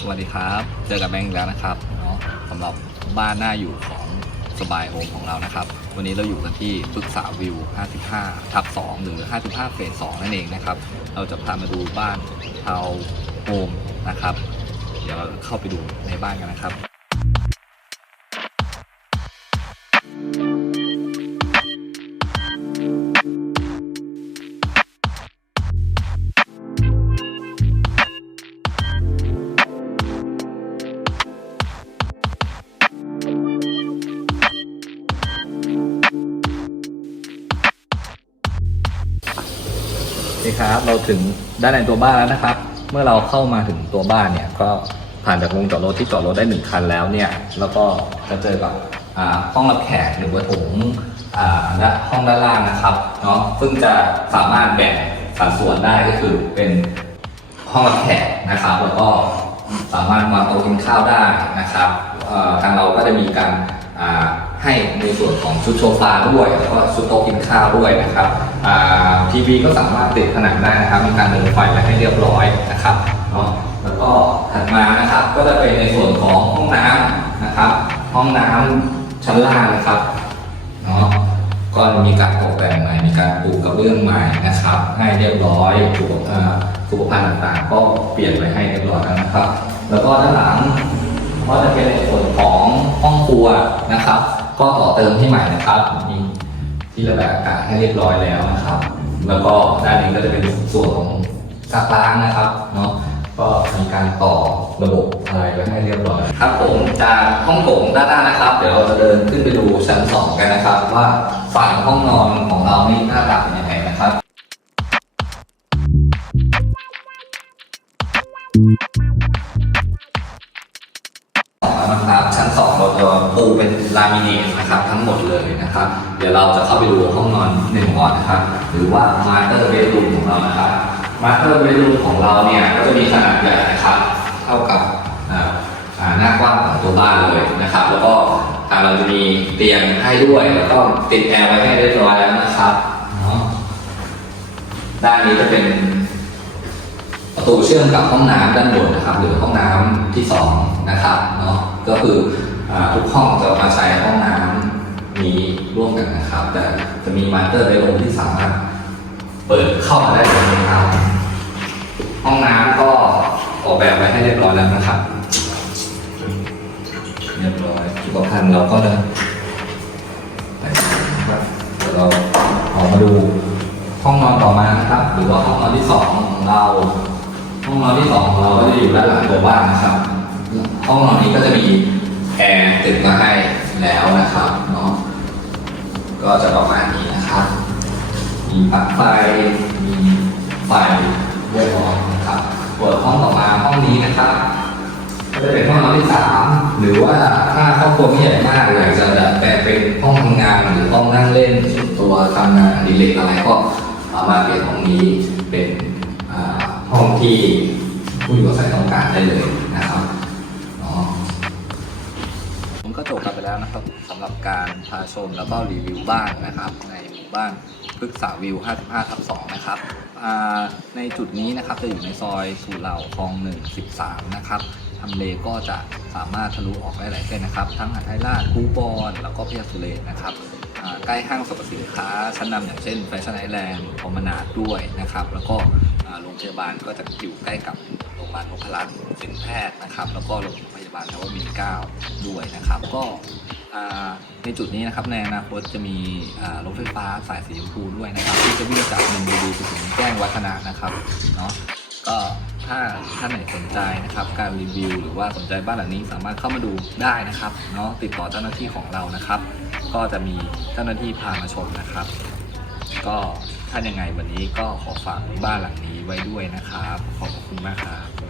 สวัสดีครับ เจอกับแบงค์อีกแล้วนะครับเนาะสำหรับบ้านหน้าอยู่ของสบายโฮมของเรานะครับ วันนี้เราอยู่กันที่ปรึกษาวิว 55 ทับ 2 หรือ 55 เฟส 2 นั่นเองนะครับ เราจะพามาดูบ้านทาวโฮมนะครับ เดี๋ยวเราเข้าไปดูในบ้านกันนะครับ นี่ครับเราถึงด้านในตัวบ้านแล้วนะครับ เมื่อเราเข้ามาถึงตัวบ้านเนี่ยก็ผ่านจากโรงจอดรถที่จอดรถได้หนึ่งคันแล้วเนี่ยแล้วก็จะเจอกับห้องรับแขกหรือว่าโถงและห้องด้านล่างนะครับเนาะซึ่งจะสามารถแบ่งสัดส่วนได้ก็คือเป็นห้องรับแขกนะครับแล้วก็สามารถวางโต๊ะกินข้าวได้นะครับทางเราก็จะมีการให้ในส่วนของชุดโซฟาด้วยแล้วก็ชุดโต๊ะกินข้าวด้วยนะครับ ทีวีก็สามารถติดผนังได้นะครับ มีการเดินไฟไว้ให้เรียบร้อยนะครับเนาะแล้วก็ถัดมานะครับก็จะเป็นในส่วนของห้องน้ำนะครับ ห้องน้ำชั้นล่างนะครับเนาะก็มีการตกแต่งใหม่มีการปูกระเบื้องใหม่นะครับ ให้เรียบร้อยสุขเอ่อสุขภัณฑ์ต่างๆ ก็เปลี่ยนไปให้เรียบร้อยแล้วนะครับ แล้วก็ด้านหลังก็จะเป็นในส่วนของห้องครัวนะครับ ก็ต่อเติมให้ใหม่นะครับมี ที่ระบายอากาศให้เรียบร้อยแล้วนะครับ แล้วก็ด้านนี้ก็จะเป็นส่วนของซักล้างนะครับเนาะก็มีการต่อระบบอะไรไว้ให้เรียบร้อย ครับผมจากห้องโถงด้านหน้านะครับ เดี๋ยวเราจะเดินขึ้นไปดูชั้นสองกันนะครับ ว่าฝั่งห้องนอนของเรานี่หน้าตาเป็นยั เราจะปูเป็นลามิเนตนะครับทั้งหมดเลยนะครับ เดี๋ยวเราจะเข้าไปดูห้องนอนหนึ่งก่อนนะครับ หรือว่ามาสเตอร์เบดรูมของเรานะครับมาสเตอร์เบดรูมของเราเนี่ยก็จะมีขนาดใหญ่นะครับเท่ากับหน้ากว้างของตัวบ้านเลยนะครับ แล้วก็เราจะมีเตียงให้ด้วยแล้วก็ติดแอร์ไว้ให้เรียบร้อยแล้วนะครับเนาะด้านนี้จะเป็นประตูเชื่อมกับห้องน้ำด้านบนนะครับ หรือห้องน้ำที่สองนะครับเนาะก็คือ ทุกห้องจะมาใช้ห้องน้ำนี้ร่วมกันนะครับ แต่จะมีมาสเตอร์ไดโอที่สามารถเปิดเข้ามาได้เลยนะครับ ห้องน้ำก็ออกแบบไว้ให้เรียบร้อยแล้วนะครับ เรียบร้อยสุขภัณฑ์เราก็จะเดี๋ยวเราออกมาดูห้องนอนต่อมานะครับ หรือว่าห้องนอนที่สองของเรา ห้องนอนที่สองของเราก็จะอยู่ด้านหลังตัวบ้านนะครับ ห้องนอนนี้ก็จะมี แอร์ติดมาให้แล้วนะครับเนาะก็จะประมาณนี้นะครับ มีปลั๊กไฟ มีไฟเรียบร้อยนะครับเปิดห้องต่อมาห้องนี้นะครับก็จะเป็นห้องนอนที่สามหรือว่าถ้าครอบครัวไม่ใหญ่มากอยากจะแบบแปลงเป็นห้องทำงานหรือห้องนั่งเล่นส่วนตัวทำงานอดิเรกอะไรก็สามารถเปลี่ยนห้องนี้เป็นห้องที่ผู้อยู่อาศัยต้องการได้เลยนะครับ ก็จบกันไปแล้วนะครับสำหรับการพาชมแล้วก็รีวิวบ้านนะครับ ในหมู่บ้านพฤกษาวิว 55ทับ2นะครับในจุดนี้นะครับจะอยู่ในซอยสุเหร่าคลอง 1 13 นะครับทำเลก็จะสามารถทะลุออกได้หลายเส้นนะครับ ทั้งหาดไทยราชคูบอนแล้วก็พยาสุเรนนะครับ ใกล้ห้างสรรพสินค้าชั้นนำอย่างเช่นแฟชั่นไอแลนด์พอมนาดด้วยนะครับ แล้วก็โรงพยาบาลก็จะอยู่ใกล้กับโรงพยาบาลนพรัตน์สินแพทย์นะครับ แล้วก็โรงพยาบาลนวมินทร์เก้าด้วยนะครับ ก็ในจุดนี้นะครับในอนาคตจะมีรถไฟฟ้าสายสีชมพูด้วยนะครับที่จะวิ่งจากมินบุรีไปถึงแจ้งวัฒนะนะครับเนาะก็ถ้าท่านไหนสนใจนะครับการรีวิว หรือว่าสนใจบ้านหลังนี้สามารถเข้ามาดูได้นะครับเนาะติดต่อเจ้าหน้าที่ของเรานะครับ ก็จะมีเจ้าหน้าที่พามาชมนะครับ ก็ถ้ายังไงวันนี้ก็ขอฝากบ้านหลังนี้ไว้ด้วยนะครับ ขอบคุณมากครับ